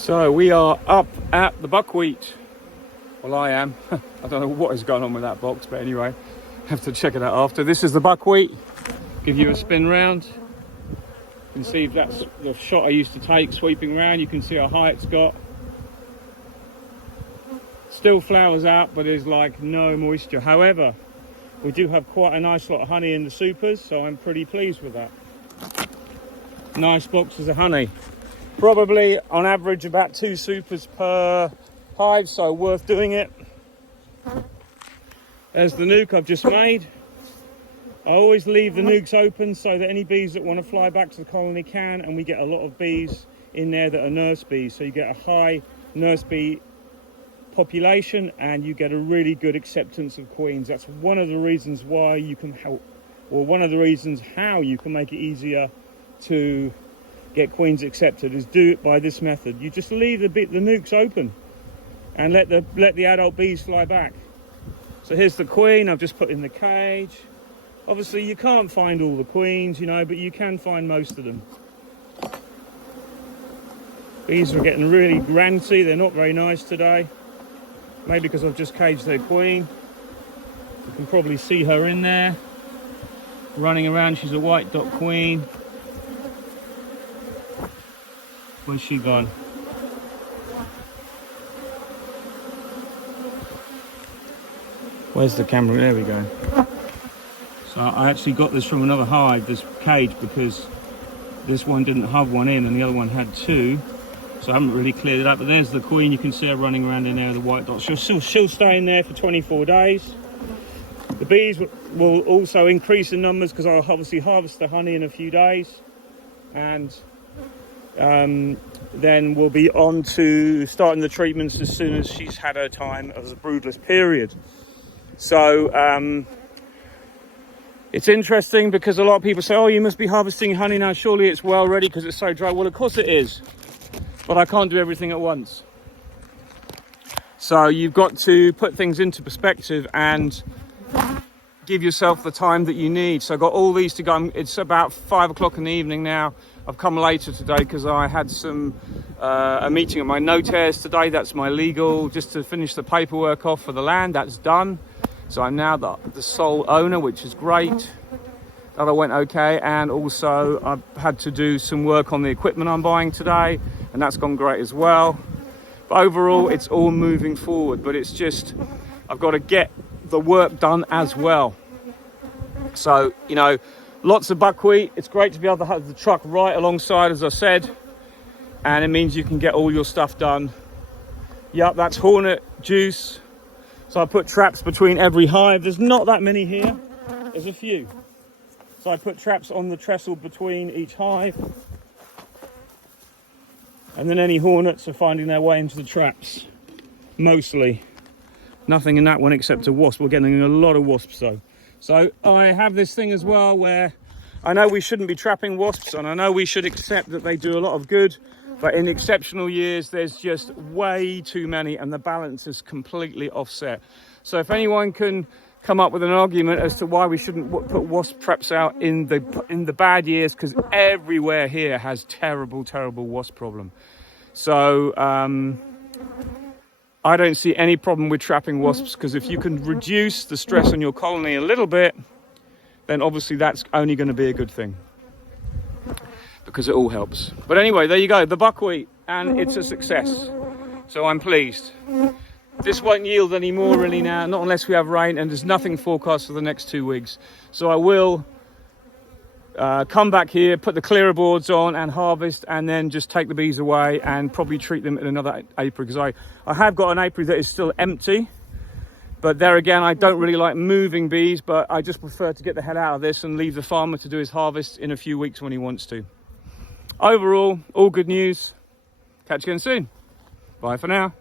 So we are up at the Buckwheat. Well, I am. I don't know what is going on with that box, but anyway, have to check it out after. This is the Buckwheat. Give you a spin round. You can see that's the shot I used to take, sweeping round. You can see how high it's got. Still flowers out, but there's like no moisture. However, we do have quite a nice lot of honey in the supers, so I'm pretty pleased with that. Nice boxes of honey. Probably on average about 2 supers per hive, so worth doing it. There's the nuke I've just made. I always leave the nukes open so that any bees that want to fly back to the colony can, and we get a lot of bees in there that are nurse bees, so you get a high nurse bee population and you get a really good acceptance of queens. That's one of the reasons why you can help, or one of the reasons how you can make it easier to get queens accepted, is do it by this method. You just leave the nukes open and let the adult bees fly back. So here's the queen I've just put in the cage. Obviously you can't find all the queens, you know, but you can find most of them. Bees are getting really granty, they're not very nice today. Maybe because I've just caged their queen. You can probably see her in there, running around. She's a white dot queen. Where's she gone? Where's the camera? There we go. So I actually got this from another hive, this cage, because this one didn't have one in and the other one had 2. So I haven't really cleared it up, but there's the queen. You can see her running around in there, the white dots. She'll stay in there for 24 days. The bees will also increase in numbers because I'll obviously harvest the honey in a few days. And then we'll be on to starting the treatments as soon as she's had her time as a broodless period. So it's interesting because a lot of people say, oh, you must be harvesting honey now, surely it's well ready because it's so dry. Well, of course it is, but I can't do everything at once. So you've got to put things into perspective and give yourself the time that you need. So I've got all these to go. It's about 5 o'clock in the evening now. I've come later today because I had a meeting at my notaires today. That's my legal, just to finish the paperwork off for the land. That's done. So I'm now the sole owner, which is great. That all went okay. And also I've had to do some work on the equipment I'm buying today, and that's gone great as well. But overall, it's all moving forward, but it's just, I've got to get the work done as well. So, you know, lots of buckwheat. It's great to be able to have the truck right alongside, as I said, and it means you can get all your stuff done. Yep, that's hornet juice. So I put traps between every hive. There's not that many here. There's a few. So I put traps on the trestle between each hive. And then any hornets are finding their way into the traps. Mostly. Nothing in that one except a wasp. We're getting a lot of wasps though. So I have this thing as well where I know we shouldn't be trapping wasps, and I know we should accept that they do a lot of good, but in exceptional years there's just way too many and the balance is completely offset. So if anyone can come up with an argument as to why we shouldn't put wasp traps out in the bad years, because everywhere here has terrible wasp problem. So I don't see any problem with trapping wasps, because if you can reduce the stress on your colony a little bit, then obviously that's only going to be a good thing, because it all helps. But anyway, there you go, the buckwheat, and it's a success. So I'm pleased. This won't yield any more really now, not unless we have rain, and there's nothing forecast for the next 2 weeks. So I will come back here, put the clearer boards on and harvest, and then just take the bees away and probably treat them in another apiary, because I have got an apiary that is still empty. But there again, I don't really like moving bees, but I just prefer to get the hell out of this and leave the farmer to do his harvest in a few weeks when he wants to. Overall, all good news. Catch you again soon. Bye for now.